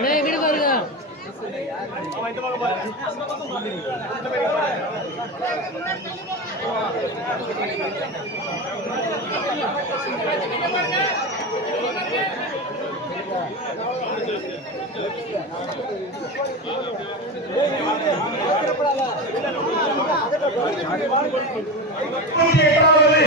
नाही इकडे அறுபத்தி எட்டாவது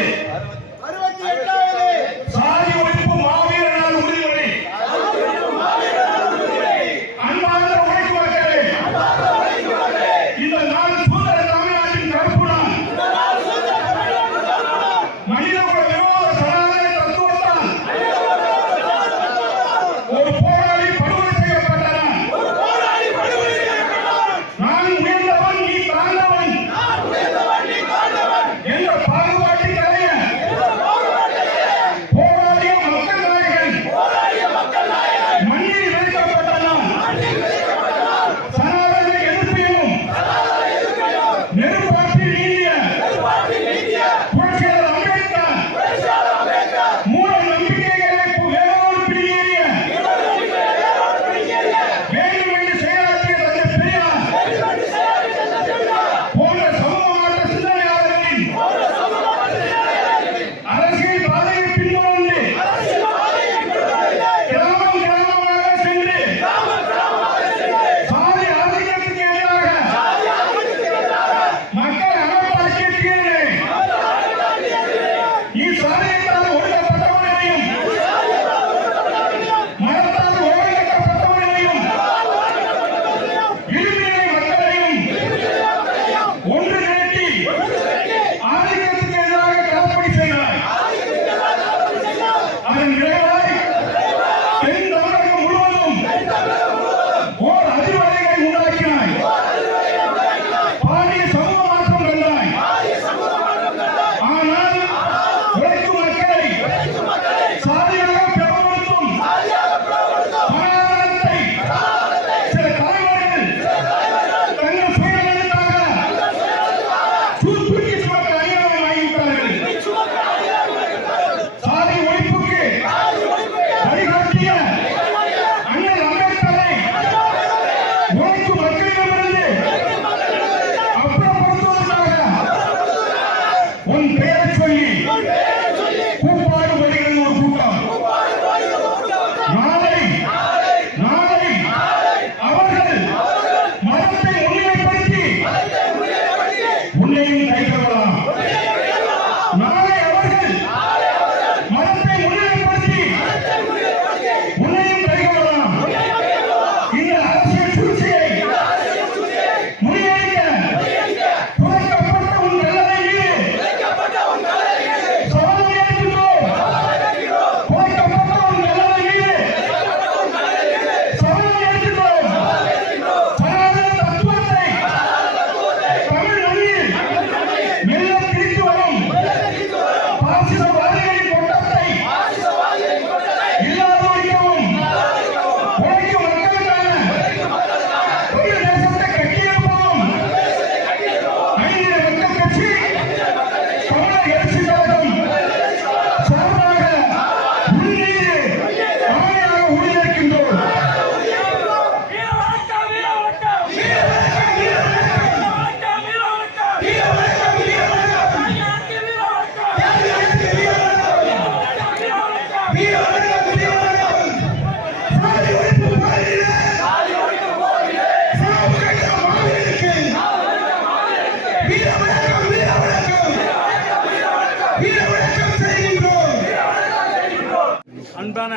அன்பான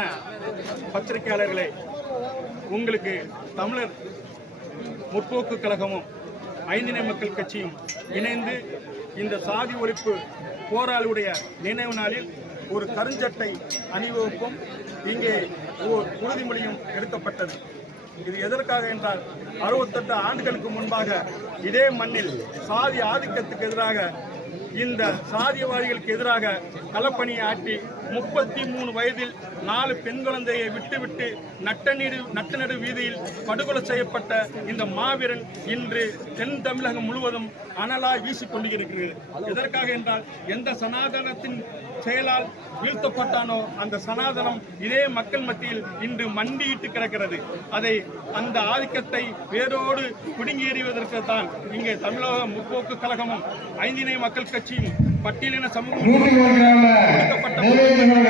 பத்திரிகையாளர்களே உங்களுக்கு தமிழர் முற்போக்கு கழகமும் ஐந்தின மக்கள் கட்சியும் இணைந்து இந்த சாதி ஒழிப்பு போராளுடைய நினைவு நாளில் ஒரு கருஞ்சட்டை அணிவகுப்பும் இங்கே உறுதிமொழியும் எடுக்கப்பட்டது. இது எதற்காக என்றால் அறுபத்தெட்டு ஆண்டுகளுக்கு முன்பாக இதே மண்ணில் சாதி ஆதிக்கத்துக்கு எதிராக இந்த சாதியவாதிகளுக்கு எதிராக களப்பணியை ஆட்டி முப்பத்தி மூணு வயதில் நாலு பெண் குழந்தையை விட்டுவிட்டு நட்டநீடு நட்டநடு வீதியில் படுகொலை செய்யப்பட்ட இந்த மாவீரன் இன்று தென் தமிழகம் முழுவதும் அனலாய் வீசிக்கொண்டிருக்கிறது எதற்காக என்றால் எந்த சனாதனத்தின் செயலால் வீழ்த்தப்பட்டானோ அந்த சனாதனம் இதே மக்கள் மத்தியில் இன்று மண்டியிட்டு கிடக்கிறது. அதை அந்த ஆதிக்கத்தை வேரோடு குடுங்கி எறிவதற்கு தான் இங்கே தமிழக முற்போக்கு கழகமும் ஐந்தினை மக்கள் கட்சியும் பட்டியலின சமூகம் நூற்றி ஒன்றான நிறைவேற்று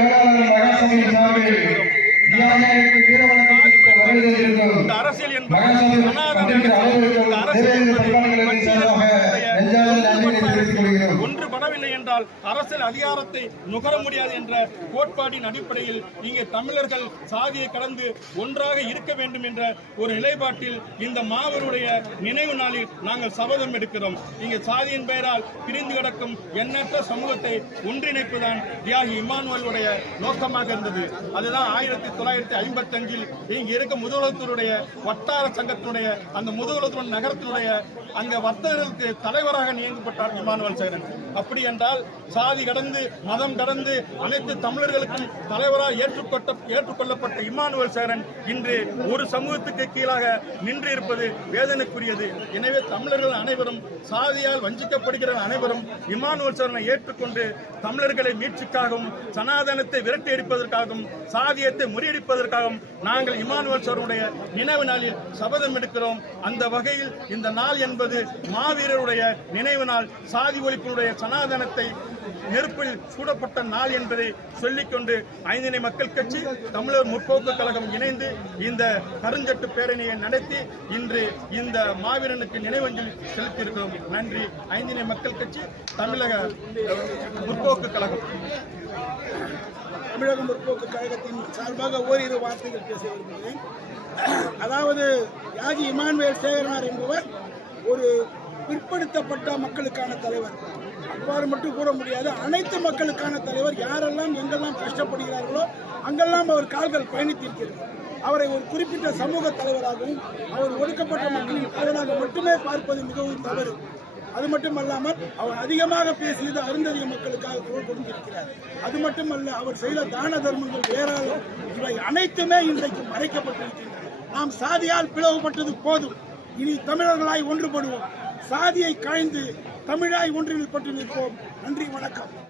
ஒன்றுபடவில்லை என்றால் அரசியல் அதிகாரத்தை நுகர முடியாது என்ற கோட்பாட்டின் அடிப்படையில் இங்கே தமிழர்கள் சாதியை கடந்து ஒன்றாக இருக்க வேண்டும் என்ற ஒரு நிலைப்பாட்டில் இந்த மாவருடைய நினைவு நாளில் நாங்கள் சபதம் எடுக்கிறோம். இங்கே சாதியின் பெயரால் பிரிந்து கிடக்கும் எண்ணற்ற சமூகத்தை ஒன்றிணைப்புதான் தியாகி இமானுவலுடைய நோக்கமாக இருந்தது. அதுதான் ஆயிரத்தி தொள்ளாயிரத்தி ஐம்பத்தி அஞ்சில் இங்கு இருக்க முதுகுலத்தினுடைய வட்டார சங்கத்தினுடைய அந்த முதுகுலத்துடன் நகரத்தினுடைய அங்க வர்த்தகர்களுக்கு தலைவராக நியமிக்கப்பட்டார் இமானுவல் சேரன் அப்படி என்றால் சாதி கடந்து மதம் கடந்து அனைத்து தமிழர்களுக்கும் தலைவராக ஏற்றுக்கொட்ட ஏற்றுக்கொள்ளப்பட்ட இமானுவல் சேரன் இன்று ஒரு சமூகத்துக்கு கீழாக நின்று இருப்பது வேதனைக்குரியது. எனவே தமிழர்கள் அனைவரும் சாதியால் வஞ்சிக்கப்படுகிற அனைவரும் இமானுவல் சேரனை ஏற்றுக்கொண்டு தமிழர்களை மீட்சிக்காகவும் சனாதனத்தை விரட்டி அடிப்பதற்காகவும் சாதியத்தை முறியடிப்பதற்காகவும் நாங்கள் இமானுவல் சேரனுடைய நினைவு நாளில் சபதம் எடுக்கிறோம். அந்த வகையில் இந்த நாள் என்பது மாவீரருடைய நினைவு நாள் சாதி ஒழிப்பினுடைய சனாதனத்தை நெருப்பில் சூடப்பட்ட நாள் என்பதை சொல்லிக்கொண்டு ஐந்திணை மக்கள் கட்சி தமிழர் முற்போக்கு கழகம் இணைந்து இந்த கருஞ்சட்டு பேரணியை நடத்தி இன்று இந்த மாவீரனுக்கு நினைவஞ்சலி செலுத்தியிருக்கிறோம். நன்றி. ஐந்திணை மக்கள் கட்சி தமிழக முற்போக்கு கழகம். தமிழக முற்போக்கு கழகத்தின் சார்பாக ஓரிரு வார்த்தைகள் பேச விரும்புகிறேன். அதாவது யாகி இமானுவேல் சேகரனார் என்பவர் ஒரு பிற்படுத்தப்பட்ட மக்களுக்கான தலைவர். அவ்வாறு மட்டும் கூற முடியாது. அனைத்து மக்களுக்கான தலைவர் யாரெல்லாம் எங்கெல்லாம் கஷ்டப்படுகிறார்களோ அங்கெல்லாம் அவர் கால்கள் பயணித்திருக்கிறது. அவரை ஒரு குறிப்பிட்ட சமூக தலைவராகவும் அவர் ஒடுக்கப்பட்ட மக்களின் தலைவராக மட்டுமே பார்ப்பது மிகவும் தவறு. அது மட்டுமல்லாமல் அவர் அதிகமாக பேசியது அருந்ததிய மக்களுக்காக குரல் கொடுத்திருக்கிறார். அது மட்டுமல்ல அவர் செய்த தான தர்மங்கள் ஏராளம் இவை அனைத்துமே இன்றைக்கு மறைக்கப்பட்டிருக்கின்றன. நாம் சாதியால் பிளவுபட்டது போதும். இனி தமிழர்களாய் ஒன்றுபடுவோம். சாதியை காய்ந்து தமிழாய் ஒன்றில் பட்டு நிற்போம். நன்றி வணக்கம்.